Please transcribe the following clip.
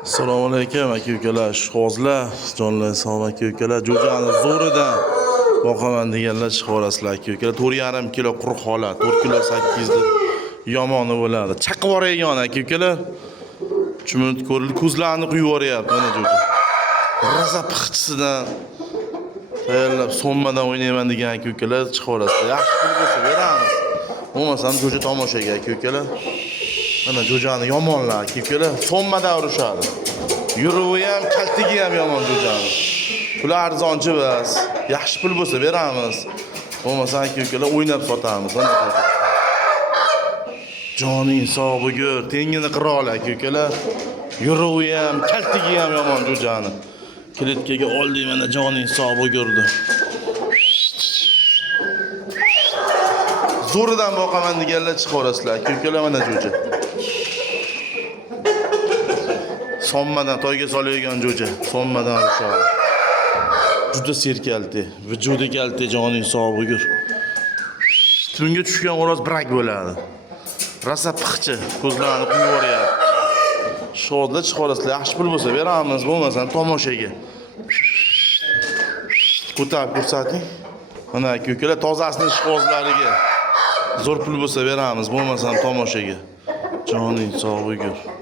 Assalomu alaykum aka-ukalar, ishqibozlar, jonlar sog' aka-ukalar. Jo'jani zo'ridan boqaman deganlar chiqib olasizlar aka-ukalar. 4,5 kilo quruq holat, 4 kilo 8 deb yomoni bo'ladi. Chaqib yuborayotgan aka-ukalar. Chumut ko'rildi, ko'zlarini quyib yuboryapti mana jo'ja. Rosa pixchisidan tayyorlab so'mmadan o'ynayman degan aka-ukalar chiqib olasizlar. Yaxshi pul bo'lsa beramiz. Bo'lmasam jo'ja tomoshaga aka-ukalar. Mana jo'jani yomonlar aka-ukalar, so'mmadan urishadi. Yuruvi ham, kaltigi ham yomon jo'jani. Pul arzonchi bas. Yaxshi pul bo'lsa beramiz. Bo'lmasa aka-ukalar o'ynab sotamiz. Mana joning sog' bo'lgur, tengini qirol aka-ukalar. Yuruvi ham, kaltigi ham yomon jo'jani. Kletkaga oldik, mana joning sog' bo'lgurdi. Zo'ridan boqaman deganlar chiqib olasizlar aka-ukalar, mana jo'ja. Sommadan toyga solayotgan jo'ja, sommadan urishadi. Juda serkalti, vujudi kalti, joning sog' bo'lgur. Tunga tushgan xo'roz brak bo'ladi. Rosa pixchi, ko'zlarini quyib yuboryapti. Shodlar chiqib olasizlar, yaxshi pul bo'lsa beramiz, bo'lmasa tomoshaga. Ko'tarib ko'rsating. Mana aka-ukalar tozasini ishqibozlariga zo'r pul bo'lsa beramiz, bo'lmasa tomoshaga. Joning sog' bo'lgur.